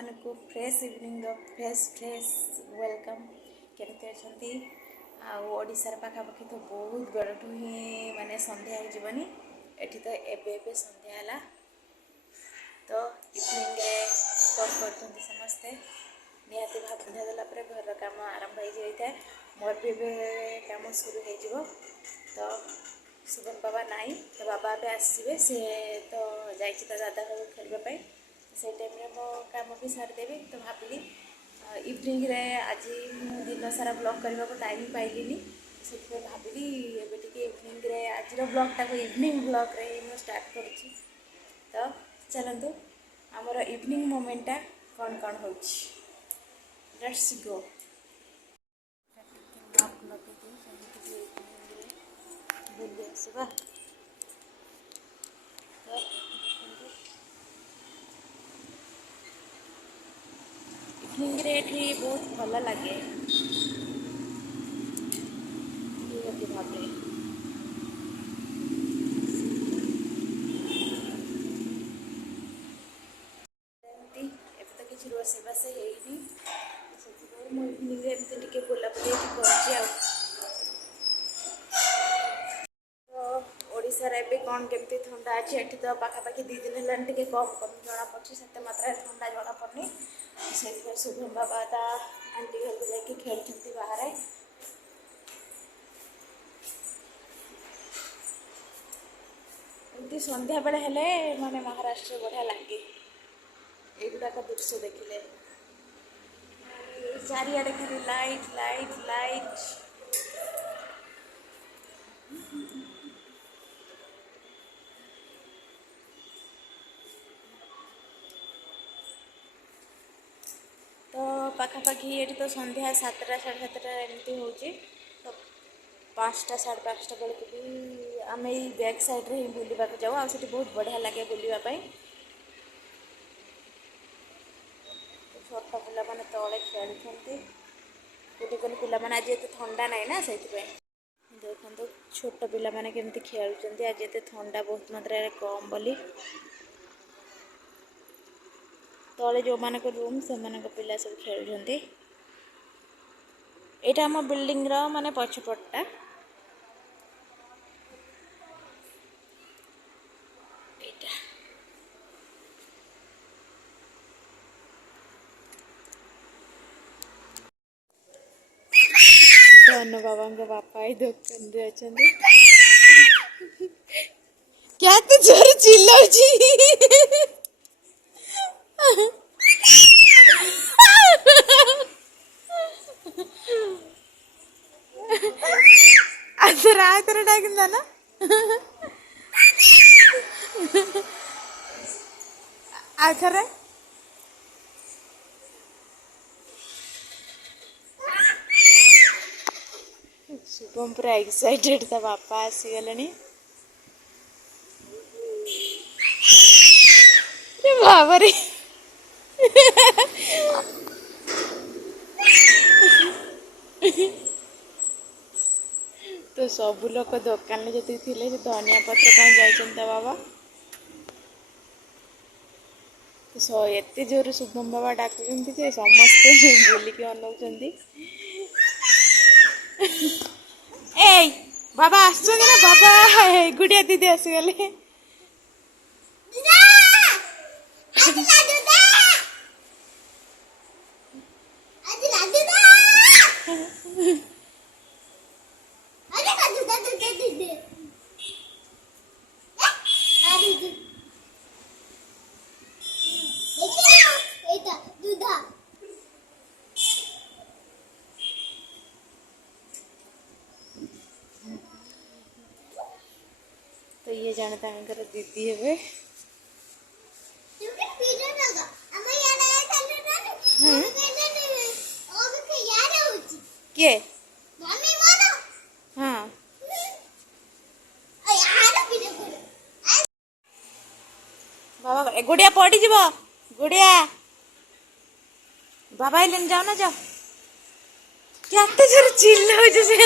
को fresh evening fresh welcome केमती अच्छी आशार पाखापाखि तो बहुत बेलू ही माने संध्या होनी एठी तो एबे संध्या है तो इवनिंग कौन कर समस्ते निहाती भाव बुझा देला घर काम आरंभ हो जाए मोर भी काम शुरू हो तो शुभम बाबा नाई तो बाबा भी आसवे सी तो जाइए दादा घर खेलवाई से टाइम मो कम भी सारिदेवी तो भाविली इवनिंग रे आज दिन सारा ब्लॉग करने को टाइम पाइलिनी से भाविली एवं इवनिंग रे आज ब्लॉगटा को इवनिंग ब्लॉग रे मैं स्टार्ट करुँची तो चलतु आमर इवनिंग मोमेंटा कौन कौन हो लेट्स गो बुली आसवा इवनिंग रे एठी बहुत भल लगे भाव तो किसी रोसेबास होनी इवनिंग एमती बुलाबुली कर ओडिशार एबे कौन केमती ठंडा अच्छे एठी तो पाखापाखि 2 दिन है कम कम जना पड़ी से मात्रा ठंडा जना पड़नी से शुभम बाबा ता आंटी घर को जाकि खेलुंट बाहर एमती संध्या बेले हेले माने महाराष्ट्र बढ़िया लगे युवाक दृश्य देखिले चारिआडे खाली लाइट लाइट लाइट तो पाखापाखि ये तो संध्या 7टा 7:30 एमती हो तो 5टा 5:30 बेलू भी आम ये बैक साइड रे बुलवा जाऊ आ बहुत बढ़िया लगे बुलवाई छोट पिला मैंने तले खेलुंट कौटी पे आज ये ठंडा ना ना से देखो छोट पिला मैंने केमती खेलुंट आज ये ठंडा बहुत मात्रा कम बोली तले जो मान रूम से पिला सब खेलुंट यहाँ आम बिल्डिंग रो माने पछपटा धन बाबा बापा ही दुकान रे अच्छा क्या तो जोर चिल्लाउची रात डाकिंदा ना आखरे शुभम पूरा एक्साइटेड था बापा आसीगले बाबरे तो सब लोग दुकान में जी थे धनिया पत्र कहीं जाइए बाबा तो एत जोर शुभम बाबा डाकुंट समस्ते बुलिकी अनाउंट ए बाबा आसना बाबा गुड़िया दीदी आसीगले तो ये जानता है दीदी है किए हाँ बाबा गुड़िया पड़ी जीव गुड़िया बाबा लेन जाओ ना जाओ क्या जोर चिल्ला से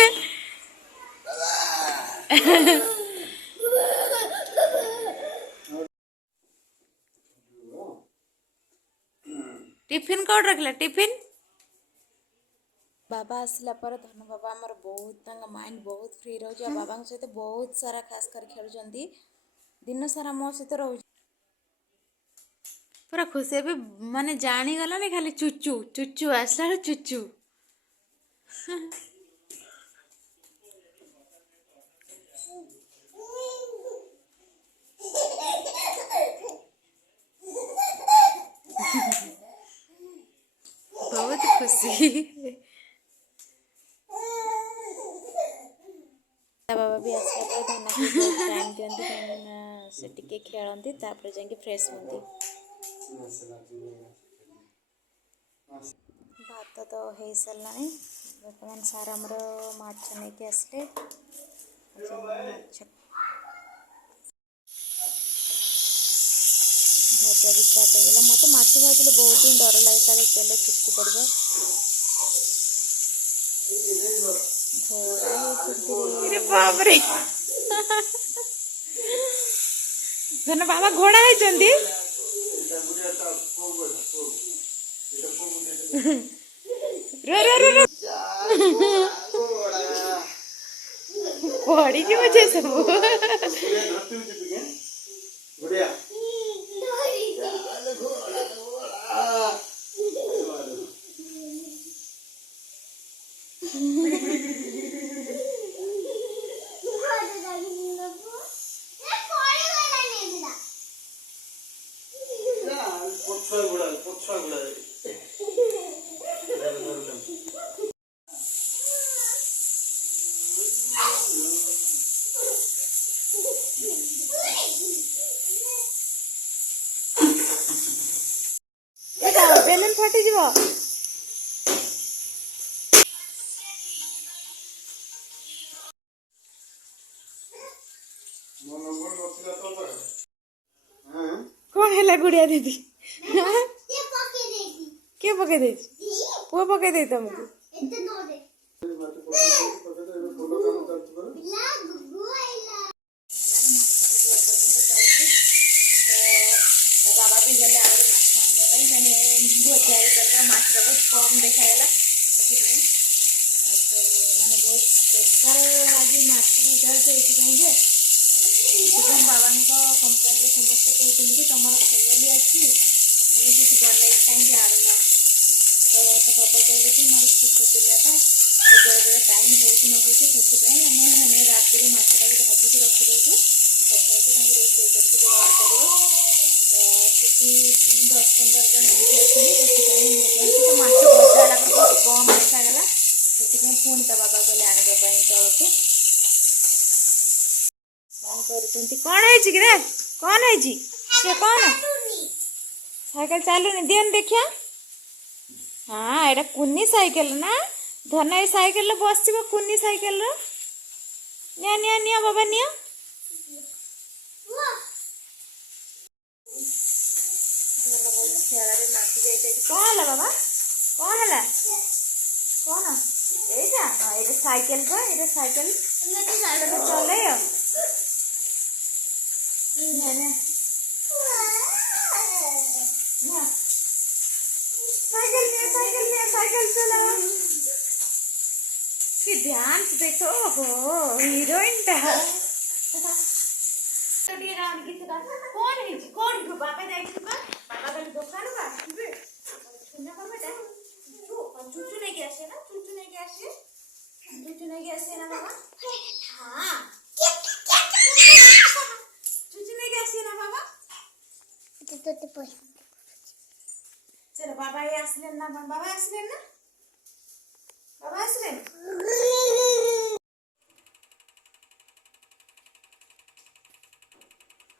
टिफिन कौन रखला टिफिन बाबा आसला पर धन बाबा आमर बहुत माइंड बहुत फ्री रोज बाबा सहित बहुत सारा खास कर खेलुंट दिन सारा मो सहित रोज पूरा खुशी भी माने जानीगला नहीं खाली चुचू चुचू आसला चुचू बहुत खुशी बाबा भी आसला पर धन को बहुत टाइम दिखती कहीं से टिके खेलती तापर जाके फ्रेश होती भात तो हो सारा बर्तमान सार आमर माछ नहीं आसले माछ भजा भी स्टार्ट हो गला मत माछ भाजले बहुत ही डर लगे काले तेल चिपकी पड़ो बाबरे धन बाबा घोड़ा है रो रो रो रो पड़ी जी मुझे सब बेलून फाटी जीव कौन है गुड़िया दीदी किए पकई दे पुआ पकई दे तुमको बाबा भी गले भजा माछ बहुत कम देखागला तो मैंने बहुत स्पेशल आज माछ भजा ये शुभम बाबा कंपनी समस्त कहते कि तुम फैमिली अच्छी तुम किसी बन कहीं आना तो पापा कहले कि मोर छोट पिलाटा बेले बेले टाइम हो से आम रात मछटा भाजिक रखिदे कथा रोषे करके देवाक पड़ो तो 10-15 जन एमती तो माछ भजा बहुत कम देखागला से पुणी तो बाबा कहले आने तौक कौन है कि रे कौन है जी ये कौन साइकिल चलुनी दियन देखिया हाँ एटा कुन्नी साइकिल ना धन ये साइकिल बस कुन्नी साइकिल निया निया निया बाबा निया खेल नाची जाए कौन है बाबा कौन है कौन एटा हाँ ये साइकिल का ये साइकिल चले साइकिल चला कि ध्यान से देखो हो हीरोइन टा तो ये राउंड किसी का कौन है बाबा जाए बाबा का दुकान का सुनना बाबा टा चूचू नहीं गया ना चूचू नहीं गया ना बाबा हाँ चूचू नहीं गया ना बाबा चलो बाबा ये आसले ना बाबा आसले ना बाबा आसले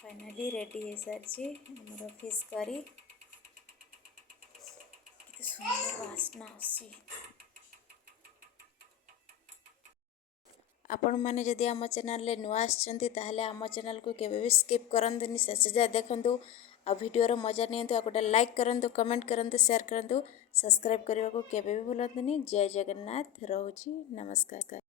फाइनली रेडी है सारी हमर फिश करी कितने सुंदर वासना आसी आपण मैंने जदि आम चैनल नुआ आम चैनल को केवे भी स्किप करंतुनी शेष जाए देखंतु आ वीडियो मजा नियंतु गोटे लाइक करंतु कमेंट करंतु शेयर करंतु सब्सक्राइब करने को केवे भी भूलंतुनी जय जगन्नाथ रोची नमस्कार।